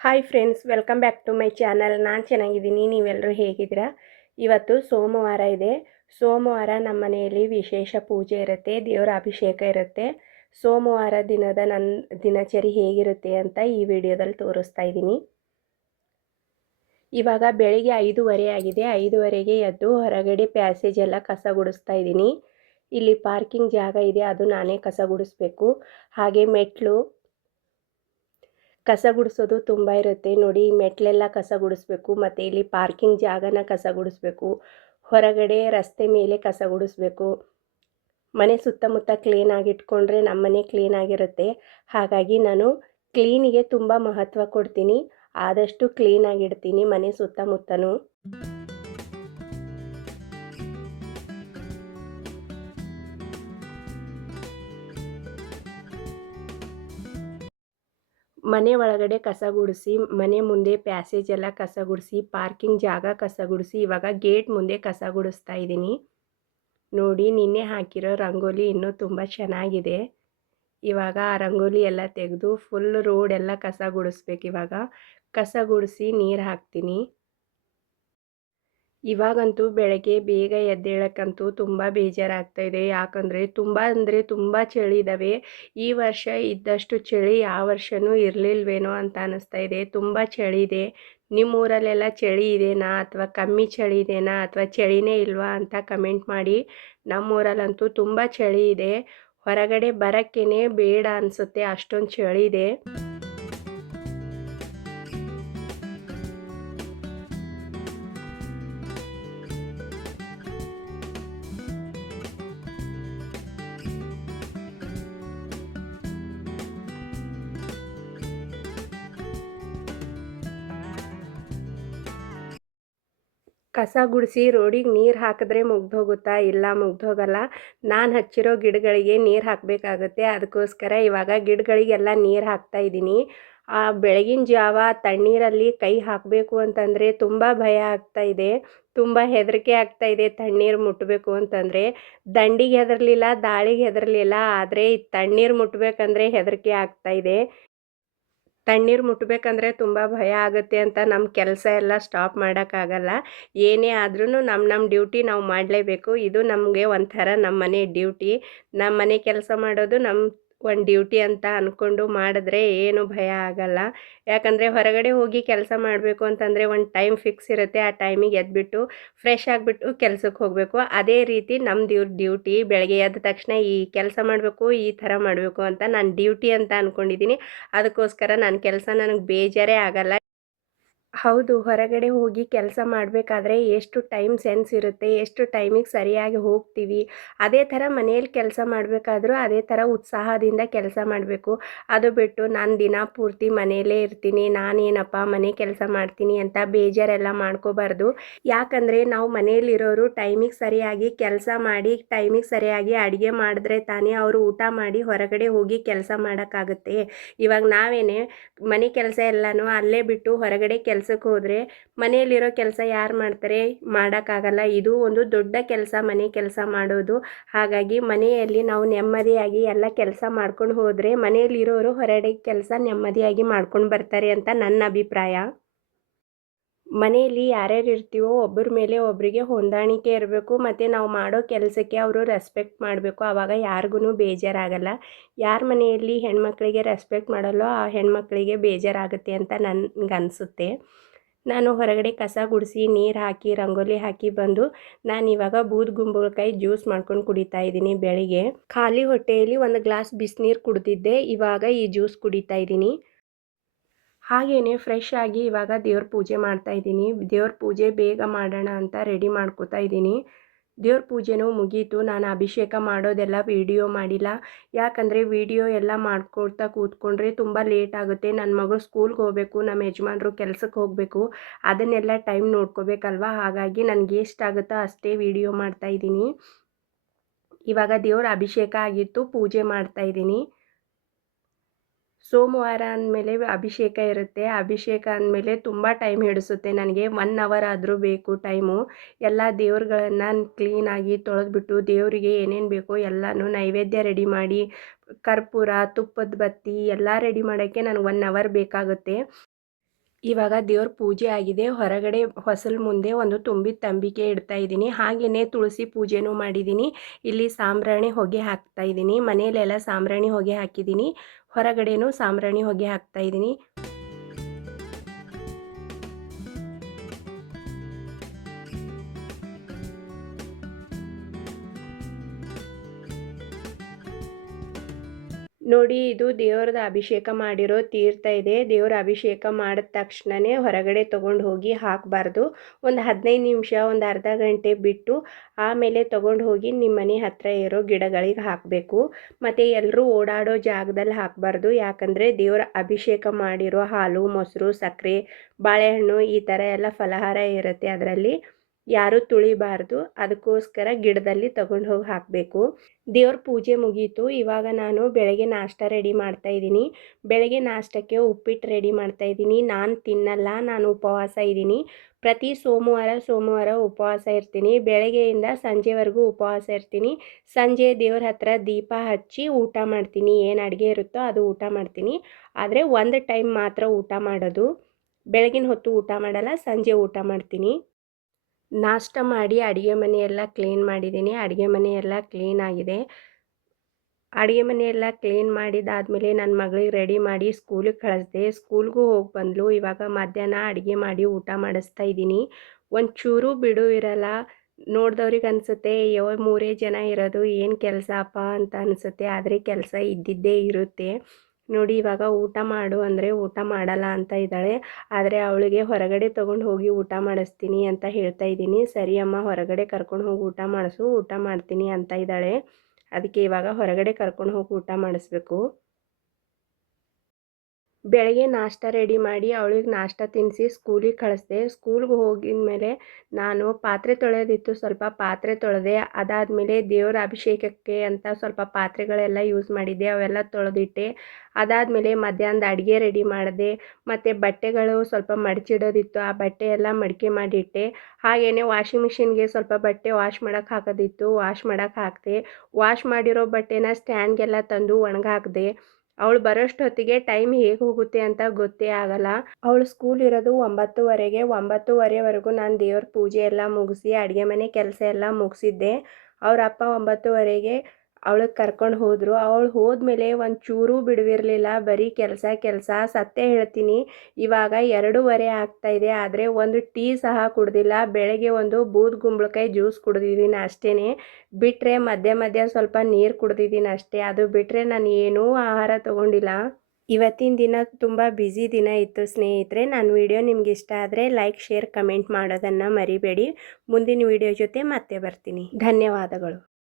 Hi friends, welcome back to my channel. ನಾನು ಚೆನ್ನಾಗಿದ್ದೀನಿ, ನೀವೆಲ್ಲರೂ ಹೇಗಿದ್ದೀರಾ? ಇವತ್ತು ಸೋಮವಾರ ಇದೆ. ಸೋಮವಾರ ನಮ್ಮ ಮನೆಯಲ್ಲಿ ವಿಶೇಷ ಪೂಜೆ ಇರುತ್ತೆ, ದೇವರ ಅಭಿಷೇಕ ಇರುತ್ತೆ. ಸೋಮವಾರ ದಿನದ ನನ್ನ ದಿನಚರಿ ಹೇಗಿರುತ್ತೆ ಅಂತ ಈ ವಿಡಿಯೋದಲ್ಲಿ ತೋರಿಸ್ತಾ ಇದ್ದೀನಿ. ಇವಾಗ ಬೆಳಿಗ್ಗೆ 5:30 ಆಗಿದೆ. 5:30ಗೆ ಎದ್ದು ಹೊರಗಡೆ ಪ್ಯಾಸೇಜ್ ಎಲ್ಲ ಕಸ ಗುಡಿಸ್ತಾ ಇದ್ದೀನಿ. ಇಲ್ಲಿ ಪಾರ್ಕಿಂಗ್ ಜಾಗ ಇದೆ, ಅದು ನಾನೇ ಕಸ ಗುಡಿಸ್ಬೇಕು. ಹಾಗೆ ಮೆಟ್ಲು ಕಸ ಗುಡಿಸೋದು ತುಂಬ ಇರುತ್ತೆ ನೋಡಿ. ಮೆಟ್ಲೆಲ್ಲ ಕಸ ಗುಡಿಸ್ಬೇಕು, ಮತ್ತು ಇಲ್ಲಿ ಪಾರ್ಕಿಂಗ್ ಜಾಗನ ಕಸ ಗುಡಿಸ್ಬೇಕು, ಹೊರಗಡೆ ರಸ್ತೆ ಮೇಲೆ ಕಸ ಗುಡಿಸ್ಬೇಕು. ಮನೆ ಸುತ್ತಮುತ್ತ ಕ್ಲೀನಾಗಿ ಇಟ್ಕೊಂಡ್ರೆ ನಮ್ಮ ಮನೆ ಕ್ಲೀನಾಗಿರುತ್ತೆ. ಹಾಗಾಗಿ ನಾನು ಕ್ಲೀನಿಗೆ ತುಂಬ ಮಹತ್ವ ಕೊಡ್ತೀನಿ. ಆದಷ್ಟು ಕ್ಲೀನಾಗಿಡ್ತೀನಿ ಮನೆ ಸುತ್ತಮುತ್ತನೂ. ಮನೆ ಒಳಗಡೆ ಕಸ ಗುಡಿಸಿ, ಮನೆ ಮುಂದೆ ಪ್ಯಾಸೇಜ್ ಎಲ್ಲ ಕಸ ಗುಡಿಸಿ, ಪಾರ್ಕಿಂಗ್ ಜಾಗ ಕಸ ಗುಡಿಸಿ, ಇವಾಗ ಗೇಟ್ ಮುಂದೆ ಕಸ ಗುಡಿಸ್ತಾ ಇದ್ದೀನಿ ನೋಡಿ. ನಿನ್ನೆ ಹಾಕಿರೋ ರಂಗೋಲಿ ಇನ್ನೂ ತುಂಬ ಚೆನ್ನಾಗಿದೆ. ಇವಾಗ ಆ ರಂಗೋಲಿ ಎಲ್ಲ ತೆಗೆದು ಫುಲ್ ರೋಡ್ ಎಲ್ಲ ಕಸ ಗುಡಿಸ್ಬೇಕು. ಇವಾಗ ಕಸ ಗುಡಿಸಿ ನೀರು ಹಾಕ್ತೀನಿ. ಇವಾಗಂತೂ ಬೆಳಗ್ಗೆ ಬೇಗ ಎದ್ದೇಳಕ್ಕಂತೂ ತುಂಬ ಬೇಜಾರಾಗ್ತಾಯಿದೆ. ಯಾಕಂದರೆ ತುಂಬ ಚಳಿ ಇದ್ದಾವೆ. ಈ ವರ್ಷ ಇದ್ದಷ್ಟು ಚಳಿ ಯಾವ ವರ್ಷವೂ ಇರಲಿಲ್ವೇನೋ ಅಂತ ಅನ್ನಿಸ್ತಾ ಇದೆ. ತುಂಬ ಚಳಿ ಇದೆ. ನಿಮ್ಮ ಊರಲ್ಲೆಲ್ಲ ಚಳಿ ಇದೆನಾ, ಅಥವಾ ಕಮ್ಮಿ ಚಳಿ ಇದೆನಾ, ಅಥವಾ ಚಳಿನೇ ಇಲ್ವಾ ಅಂತ ಕಮೆಂಟ್ ಮಾಡಿ. ನಮ್ಮೂರಲ್ಲಂತೂ ತುಂಬ ಚಳಿ ಇದೆ. ಹೊರಗಡೆ ಬರೋಕ್ಕೇ ಬೇಡ ಅನಿಸುತ್ತೆ, ಅಷ್ಟೊಂದು ಚಳಿ ಇದೆ. ಕಸ ಗುಡಿಸಿ ರೋಡಿಗೆ ನೀರು ಹಾಕಿದ್ರೆ ಮುಗ್ದೋಗುತ್ತಾ? ಇಲ್ಲ, ಮುಗ್ದೋಗಲ್ಲ. ನಾನು ಹಚ್ಚಿರೋ ಗಿಡಗಳಿಗೆ ನೀರು ಹಾಕಬೇಕಾಗತ್ತೆ. ಅದಕ್ಕೋಸ್ಕರ ಇವಾಗ ಗಿಡಗಳಿಗೆಲ್ಲ ನೀರು ಹಾಕ್ತಾ ಇದ್ದೀನಿ. ಬೆಳಗಿನ ಜಾವ ತಣ್ಣೀರಲ್ಲಿ ಕೈ ಹಾಕಬೇಕು ಅಂತಂದರೆ ತುಂಬ ಭಯ ಆಗ್ತಾ ಇದೆ. ತುಂಬ ಹೆದರಿಕೆ ಆಗ್ತಾ ಇದೆ ತಣ್ಣೀರು ಮುಟ್ಟಬೇಕು ಅಂತಂದರೆ. ದಂಡಿಗೆ ಹೆದರಲಿಲ್ಲ, ದಾಳಿಗೆ ಹೆದರಲಿಲ್ಲ, ಆದರೆ ಈ ತಣ್ಣೀರು ಮುಟ್ಟಬೇಕಂದ್ರೆ ಹೆದರಿಕೆ ಆಗ್ತಾ ಇದೆ. ತಣ್ಣೀರು ಮುಟ್ಟಬೇಕಂದ್ರೆ ತುಂಬ ಭಯ ಆಗುತ್ತೆ ಅಂತ ನಮ್ಮ ಕೆಲಸ ಎಲ್ಲ ಸ್ಟಾಪ್ ಮಾಡೋಕ್ಕಾಗಲ್ಲ. ಏನೇ ಆದ್ರೂ ನಮ್ಮ ಡ್ಯೂಟಿ ನಾವು ಮಾಡಲೇಬೇಕು. ಇದು ನಮಗೆ ಒಂಥರ ನಮ್ಮ ಮನೆ ಡ್ಯೂಟಿ. ನಮ್ಮ ಮನೆ ಕೆಲಸ ಮಾಡೋದು ನಮ್ಮ ಒಂದು ಡ್ಯೂಟಿ ಅಂತ ಅಂದ್ಕೊಂಡು ಮಾಡಿದ್ರೆ ಏನು ಭಯ ಆಗಲ್ಲ. ಯಾಕಂದರೆ ಹೊರಗಡೆ ಹೋಗಿ ಕೆಲಸ ಮಾಡಬೇಕು ಅಂತಂದರೆ ಒಂದು ಟೈಮ್ ಫಿಕ್ಸ್ ಇರುತ್ತೆ. ಆ ಟೈಮಿಗೆ ಎದ್ಬಿಟ್ಟು ಫ್ರೆಶ್ ಆಗಿಬಿಟ್ಟು ಕೆಲ್ಸಕ್ಕೆ ಹೋಗಬೇಕು. ಅದೇ ರೀತಿ ನಮ್ಮದು ಡ್ಯೂಟಿ. ಬೆಳಗ್ಗೆ ಎದ್ದ ತಕ್ಷಣ ಈ ಕೆಲಸ ಮಾಡಬೇಕು, ಈ ಥರ ಮಾಡಬೇಕು ಅಂತ ನಾನು ಡ್ಯೂಟಿ ಅಂತ ಅಂದ್ಕೊಂಡಿದ್ದೀನಿ. ಅದಕ್ಕೋಸ್ಕರ ನನ್ನ ಕೆಲಸ ನನಗೆ ಬೇಜಾರೇ ಆಗಲ್ಲ. ಹೌದು, ಹೊರಗಡೆ ಹೋಗಿ ಕೆಲಸ ಮಾಡಬೇಕಾದ್ರೆ ಎಷ್ಟು ಟೈಮ್ ಸೆನ್ಸ್ ಇರುತ್ತೆ, ಎಷ್ಟು ಟೈಮಿಗೆ ಸರಿಯಾಗಿ ಹೋಗ್ತೀವಿ. ಅದೇ ಥರ ಮನೆಯಲ್ಲಿ ಕೆಲಸ ಮಾಡಬೇಕಾದ್ರೂ ಅದೇ ಥರ ಉತ್ಸಾಹದಿಂದ ಕೆಲಸ ಮಾಡಬೇಕು. ಅದು ಬಿಟ್ಟು ನಾನು ದಿನ ಪೂರ್ತಿ ಮನೆಯಲ್ಲೇ ಇರ್ತೀನಿ, ನಾನೇನಪ್ಪ ಮನೆ ಕೆಲಸ ಮಾಡ್ತೀನಿ ಅಂತ ಬೇಜಾರೆಲ್ಲ ಮಾಡ್ಕೋಬಾರ್ದು. ಯಾಕಂದರೆ ನಾವು ಮನೆಯಲ್ಲಿರೋರು ಟೈಮಿಗೆ ಸರಿಯಾಗಿ ಕೆಲಸ ಮಾಡಿ, ಟೈಮಿಗೆ ಸರಿಯಾಗಿ ಅಡುಗೆ ಮಾಡಿದ್ರೆ ತಾನೇ ಅವರು ಊಟ ಮಾಡಿ ಹೊರಗಡೆ ಹೋಗಿ ಕೆಲಸ ಮಾಡೋಕ್ಕಾಗುತ್ತೆ. ಇವಾಗ ನಾವೇನೇ ಮನೆ ಕೆಲಸ ಎಲ್ಲನೂ ಅಲ್ಲೇ ಬಿಟ್ಟು ಹೊರಗಡೆ ಕೆಲ್ಸಕ್ಕೆ ಹೋದರೆ ಮನೆಯಲ್ಲಿರೋ ಕೆಲಸ ಯಾರು ಮಾಡ್ತಾರೆ? ಮಾಡೋಕ್ಕಾಗಲ್ಲ. ಇದು ಒಂದು ದೊಡ್ಡ ಕೆಲಸ, ಮನೆ ಕೆಲಸ ಮಾಡೋದು. ಹಾಗಾಗಿ ಮನೆಯಲ್ಲಿ ನಾವು ನೆಮ್ಮದಿಯಾಗಿ ಎಲ್ಲ ಕೆಲಸ ಮಾಡ್ಕೊಂಡು ಹೋದರೆ ಮನೆಯಲ್ಲಿರೋರು ಹೊರಗಡೆ ಕೆಲಸ ನೆಮ್ಮದಿಯಾಗಿ ಮಾಡ್ಕೊಂಡು ಬರ್ತಾರೆ ಅಂತ ನನ್ನ ಅಭಿಪ್ರಾಯ. ಮನೆಯಲ್ಲಿ ಯಾರ್ಯಾರು ಇರ್ತೀವೋ ಒಬ್ಬರ ಮೇಲೆ ಒಬ್ಬರಿಗೆ ಹೊಂದಾಣಿಕೆ ಇರಬೇಕು, ಮತ್ತು ನಾವು ಮಾಡೋ ಕೆಲಸಕ್ಕೆ ಅವರು ರೆಸ್ಪೆಕ್ಟ್ ಮಾಡಬೇಕು. ಆವಾಗ ಯಾರಿಗೂ ಬೇಜಾರಾಗಲ್ಲ. ಯಾರ ಮನೆಯಲ್ಲಿ ಹೆಣ್ಮಕ್ಳಿಗೆ ರೆಸ್ಪೆಕ್ಟ್ ಮಾಡಲ್ಲೋ ಆ ಹೆಣ್ಮಕ್ಳಿಗೆ ಬೇಜಾರಾಗುತ್ತೆ ಅಂತ ನನಗನ್ಸುತ್ತೆ. ನಾನು ಹೊರಗಡೆ ಕಸ ಗುಡಿಸಿ, ನೀರು ಹಾಕಿ, ರಂಗೋಲಿ ಹಾಕಿ ಬಂದು ನಾನಿವಾಗ ಬೂದುಗುಂಬಳಕಾಯಿ ಜ್ಯೂಸ್ ಮಾಡ್ಕೊಂಡು ಕುಡಿತಾ ಇದ್ದೀನಿ. ಬೆಳಿಗ್ಗೆ ಖಾಲಿ ಹೊಟ್ಟೆಯಲ್ಲಿ ಒಂದು ಗ್ಲಾಸ್ ಬಿಸಿನೀರು ಕುಡಿದಿದ್ದೆ, ಇವಾಗ ಈ ಜ್ಯೂಸ್ ಕುಡಿತಾ ಇದ್ದೀನಿ. ಹಾಗೆಯೇ ಫ್ರೆಶ್ ಆಗಿ ಇವಾಗ ದೇವ್ರ ಪೂಜೆ ಮಾಡ್ತಾ ಇದ್ದೀನಿ. ದೇವ್ರ ಪೂಜೆ ಬೇಗ ಮಾಡೋಣ ಅಂತ ರೆಡಿ ಮಾಡ್ಕೋತಾ ಇದ್ದೀನಿ. ದೇವ್ರ ಪೂಜೆನೂ ಮುಗೀತು. ನಾನು ಅಭಿಷೇಕ ಮಾಡೋದೆಲ್ಲ ವೀಡಿಯೋ ಮಾಡಿಲ್ಲ. ಯಾಕಂದರೆ ವೀಡಿಯೋ ಎಲ್ಲ ಮಾಡ್ಕೊಳ್ತಾ ಕೂತ್ಕೊಂಡ್ರೆ ತುಂಬ ಲೇಟ್ ಆಗುತ್ತೆ. ನನ್ನ ಮಗಳು ಸ್ಕೂಲ್ಗೆ ಹೋಗಬೇಕು, ನಮ್ಮ ಯಜಮಾನ್ರು ಕೆಲಸಕ್ಕೆ ಹೋಗಬೇಕು, ಅದನ್ನೆಲ್ಲ ಟೈಮ್ ನೋಡ್ಕೋಬೇಕಲ್ವ. ಹಾಗಾಗಿ ನನಗೆ ಎಷ್ಟಾಗುತ್ತೋ ಅಷ್ಟೇ ವೀಡಿಯೋ ಮಾಡ್ತಾ ಇದ್ದೀನಿ. ಇವಾಗ ದೇವ್ರ ಅಭಿಷೇಕ ಆಗಿತ್ತು, ಪೂಜೆ ಮಾಡ್ತಾ ಇದ್ದೀನಿ. ಸೋಮವಾರ ಅಂದಮೇಲೆ ಅಭಿಷೇಕ ಇರುತ್ತೆ. ಅಭಿಷೇಕ ಅಂದಮೇಲೆ ತುಂಬ ಟೈಮ್ ಹಿಡಿಸುತ್ತೆ ನನಗೆ. 1 ಅವರ್ ಆದರೂ ಬೇಕು ಟೈಮು. ಎಲ್ಲ ದೇವ್ರುಗಳನ್ನು ಕ್ಲೀನಾಗಿ ತೊಳೆದ್ಬಿಟ್ಟು ದೇವರಿಗೆ ಏನೇನು ಬೇಕೋ ಎಲ್ಲನೂ ನೈವೇದ್ಯ ರೆಡಿ ಮಾಡಿ, ಕರ್ಪೂರ, ತುಪ್ಪದ ಬತ್ತಿ ಎಲ್ಲ ರೆಡಿ ಮಾಡೋಕ್ಕೆ ನನಗೆ 1 ಅವರ್ ಬೇಕಾಗುತ್ತೆ. ಇವಾಗ ದೇವ್ರ ಪೂಜೆ ಆಗಿದೆ. ಹೊರಗಡೆ ಹೊಸಲು ಮುಂದೆ ಒಂದು ತುಂಬಿದ ತಂಬಿಗೆ ಇಡ್ತಾ ಇದ್ದೀನಿ. ಹಾಗೆಯೇ ತುಳಸಿ ಪೂಜೆನೂ ಮಾಡಿದ್ದೀನಿ. ಇಲ್ಲಿ ಸಾಂಬ್ರಾಣಿ ಹೊಗೆ ಹಾಕ್ತಾ ಇದ್ದೀನಿ. ಮನೆಯಲ್ಲೆಲ್ಲ ಸಾಂಬ್ರಾಣಿ ಹೊಗೆ ಹಾಕಿದ್ದೀನಿ. ಹೊರಗಡೆನೂ ಸಾಂಬ್ರಾಣಿ ಹೊಗೆ ಹಾಕ್ತಾ ಇದ್ದೀನಿ. ನೋಡಿ, ಇದು ದೇವ್ರದ ಅಭಿಷೇಕ ಮಾಡಿರೋ ತೀರ್ಥ ಇದೆ. ದೇವ್ರ ಅಭಿಷೇಕ ಮಾಡಿದ ತಕ್ಷಣವೇ ಹೊರಗಡೆ ತೊಗೊಂಡು ಹೋಗಿ ಹಾಕಬಾರ್ದು. ಒಂದು 15 ನಿಮಿಷ, ಒಂದು ಅರ್ಧ ಗಂಟೆ ಬಿಟ್ಟು ಆಮೇಲೆ ತೊಗೊಂಡು ಹೋಗಿ ನಿಮ್ಮ ಮನೆ ಹತ್ತಿರ ಇರೋ ಗಿಡಗಳಿಗೆ ಹಾಕಬೇಕು. ಮತ್ತು ಎಲ್ಲರೂ ಓಡಾಡೋ ಜಾಗದಲ್ಲಿ ಹಾಕಬಾರ್ದು. ಯಾಕಂದರೆ ದೇವ್ರ ಅಭಿಷೇಕ ಮಾಡಿರೋ ಹಾಲು, ಮೊಸರು, ಸಕ್ಕರೆ, ಬಾಳೆಹಣ್ಣು ಈ ಥರ ಎಲ್ಲ ಫಲಹಾರ ಇರುತ್ತೆ. ಅದರಲ್ಲಿ ಯಾರೂ ತುಳಿಬಾರ್ದು. ಅದಕ್ಕೋಸ್ಕರ ಗಿಡದಲ್ಲಿ ತೊಗೊಂಡು ಹೋಗಿ ಹಾಕಬೇಕು. ದೇವ್ರ ಪೂಜೆ ಮುಗೀತು. ಇವಾಗ ನಾನು ಬೆಳಗ್ಗೆ ನಾಷ್ಟ ರೆಡಿ ಮಾಡ್ತಾಯಿದ್ದೀನಿ. ಬೆಳಗ್ಗೆ ನಾಷ್ಟಕ್ಕೆ ಉಪ್ಪಿಟ್ಟು ರೆಡಿ ಮಾಡ್ತಾಯಿದ್ದೀನಿ. ನಾನು ತಿನ್ನಲ್ಲ, ನಾನು ಉಪವಾಸ ಇದ್ದೀನಿ. ಪ್ರತಿ ಸೋಮವಾರ ಉಪವಾಸ ಇರ್ತೀನಿ. ಬೆಳಗ್ಗೆಯಿಂದ ಸಂಜೆವರೆಗೂ ಉಪವಾಸ ಇರ್ತೀನಿ. ಸಂಜೆ ದೇವ್ರ ಹತ್ರ ದೀಪ ಹಚ್ಚಿ ಊಟ ಮಾಡ್ತೀನಿ. ಏನು ಅಡುಗೆ ಇರುತ್ತೋ ಅದು ಊಟ ಮಾಡ್ತೀನಿ. ಆದರೆ ಒಂದು ಟೈಮ್ ಮಾತ್ರ ಊಟ ಮಾಡೋದು. ಬೆಳಗಿನ ಹೊತ್ತು ಊಟ ಮಾಡಲ್ಲ, ಸಂಜೆ ಊಟ ಮಾಡ್ತೀನಿ. ನಾಷ್ಟ ಮಾಡಿ ಅಡುಗೆ ಮನೆಯೆಲ್ಲ ಕ್ಲೀನ್ ಮಾಡಿದ್ದೀನಿ. ಅಡುಗೆ ಮನೆಯೆಲ್ಲ ಕ್ಲೀನ್ ಆಗಿದೆ. ಅಡುಗೆ ಮನೆಯೆಲ್ಲ ಕ್ಲೀನ್ ಮಾಡಿದಾದಮೇಲೆ ನನ್ನ ಮಗಳಿಗೆ ರೆಡಿ ಮಾಡಿ ಸ್ಕೂಲಿಗೆ ಕಳಿಸ್ದೆ. ಸ್ಕೂಲ್ಗೂ ಹೋಗಿ ಬಂದಳು. ಇವಾಗ ಮಧ್ಯಾಹ್ನ ಅಡುಗೆ ಮಾಡಿ ಊಟ ಮಾಡಿಸ್ತಾ ಇದ್ದೀನಿ. ಒಂಚೂರು ಬಿಡು ಇರಲ್ಲ. ನೋಡಿದವ್ರಿಗೆ ಅನಿಸುತ್ತೆ, ಅಯ್ಯೋ 3 ಜನ ಇರೋದು ಏನು ಕೆಲಸ ಅಪ್ಪ ಅಂತ ಅನಿಸುತ್ತೆ. ಆದರೆ ಕೆಲಸ ಇದ್ದಿದ್ದೇ ಇರುತ್ತೆ. ನೋಡಿ, ಇವಾಗ ಊಟ ಮಾಡು ಅಂದರೆ ಊಟ ಮಾಡಲ್ಲ ಅಂತ ಇದ್ದಾಳೆ. ಆದರೆ ಅವಳಿಗೆ ಹೊರಗಡೆ ತೊಗೊಂಡು ಹೋಗಿ ಊಟ ಮಾಡಿಸ್ತೀನಿ ಅಂತ ಹೇಳ್ತಾ ಇದ್ದೀನಿ. ಸರಿ ಅಮ್ಮ, ಹೊರಗಡೆ ಕರ್ಕೊಂಡು ಹೋಗಿ ಊಟ ಮಾಡಿಸು, ಊಟ ಮಾಡ್ತೀನಿ ಅಂತ ಇದ್ದಾಳೆ. ಅದಕ್ಕೆ ಇವಾಗ ಹೊರಗಡೆ ಕರ್ಕೊಂಡು ಹೋಗಿ ಊಟ ಮಾಡಿಸ್ಬೇಕು. ಬೆಳಗ್ಗೆ ನಾಷ್ಟ ರೆಡಿ ಮಾಡಿ ಅವಳಿಗೆ ನಾಷ್ಟ ತಿನ್ನಿಸಿ ಸ್ಕೂಲಿಗೆ ಕಳಿಸ್ದೆ. ಸ್ಕೂಲ್ಗೆ ಹೋಗಿದ ಮೇಲೆ ನಾನು ಪಾತ್ರೆ ತೊಳೆಯೋದಿತ್ತು, ಸ್ವಲ್ಪ ಪಾತ್ರೆ ತೊಳೆದೆ. ಅದಾದಮೇಲೆ ದೇವರ ಅಭಿಷೇಕಕ್ಕೆ ಅಂತ ಸ್ವಲ್ಪ ಪಾತ್ರೆಗಳೆಲ್ಲ ಯೂಸ್ ಮಾಡಿದ್ದೆ, ಅವೆಲ್ಲ ತೊಳೆದಿಟ್ಟೆ. ಅದಾದಮೇಲೆ ಮಧ್ಯಾಹ್ನದ ಅಡುಗೆ ರೆಡಿ ಮಾಡಿದೆ. ಮತ್ತು ಬಟ್ಟೆಗಳು ಸ್ವಲ್ಪ ಮಡಚಿಡೋದಿತ್ತು, ಆ ಬಟ್ಟೆ ಎಲ್ಲ ಮಡಿಕೆ ಮಾಡಿಟ್ಟೆ. ಹಾಗೆಯೇ ವಾಷಿಂಗ್ ಮಿಷಿನ್ಗೆ ಸ್ವಲ್ಪ ಬಟ್ಟೆ ವಾಶ್ ಮಾಡೋಕ್ಕೆ ಹಾಕೋದಿತ್ತು, ವಾಶ್ ಮಾಡೋಕ್ಕೆ ಹಾಕಿದೆ. ವಾಶ್ ಮಾಡಿರೋ ಬಟ್ಟೆನ ಸ್ಟ್ಯಾಂಡ್ಗೆಲ್ಲ ತಂದು ಒಣಗಾಕಿದೆ. ಅವಳು ಬರೋಷ್ಟೊತ್ತಿಗೆ ಟೈಮ್ ಹೇಗೆ ಹೋಗುತ್ತೆ ಅಂತ ಗೊತ್ತೇ ಆಗಲ್ಲ. ಅವಳು ಸ್ಕೂಲ್ ಇರೋದು 9:30ಗೆ. 9:30ವರೆಗೂ ನಾನು ದೇವ್ರ ಪೂಜೆ ಎಲ್ಲ ಮುಗಿಸಿ ಅಡುಗೆ ಮನೆ ಕೆಲಸ ಎಲ್ಲ ಮುಗಿಸಿದ್ದೆ. ಅವ್ರ ಅಪ್ಪ 9:30ಗೆ ಅವಳಿಗೆ ಕರ್ಕೊಂಡು ಹೋದರು. ಅವಳು ಹೋದ್ಮೇಲೆ ಒಂಚೂರೂ ಬಿಡುವಿರಲಿಲ್ಲ. ಬರೀ ಕೆಲಸ. ಸತ್ಯ ಹೇಳ್ತೀನಿ, ಇವಾಗ 2:30 ಆಗ್ತಾಯಿದೆ. ಆದರೆ ಒಂದು ಟೀ ಸಹ ಕುಡ್ದಿಲ್ಲ. ಬೆಳಗ್ಗೆ ಒಂದು ಬೂದುಗುಂಬಳಕಾಯಿ ಜ್ಯೂಸ್ ಕುಡ್ದಿದ್ದೀನಿ ಅಷ್ಟೇ. ಬಿಟ್ಟರೆ ಮಧ್ಯ ಸ್ವಲ್ಪ ನೀರು ಕುಡ್ದಿದ್ದೀನಿ ಅಷ್ಟೇ. ಅದು ಬಿಟ್ಟರೆ ನಾನು ಏನೂ ಆಹಾರ ತೊಗೊಂಡಿಲ್ಲ. ಇವತ್ತಿನ ದಿನ ತುಂಬ ಬ್ಯುಸಿ ದಿನ ಇತ್ತು ಸ್ನೇಹಿತರೆ. ನನ್ನ ವಿಡಿಯೋ ನಿಮ್ಗೆ ಇಷ್ಟ ಆದರೆ ಲೈಕ್, ಶೇರ್, ಕಮೆಂಟ್ ಮಾಡೋದನ್ನು ಮರಿಬೇಡಿ. ಮುಂದಿನ ವಿಡಿಯೋ ಜೊತೆ ಮತ್ತೆ ಬರ್ತೀನಿ. ಧನ್ಯವಾದಗಳು.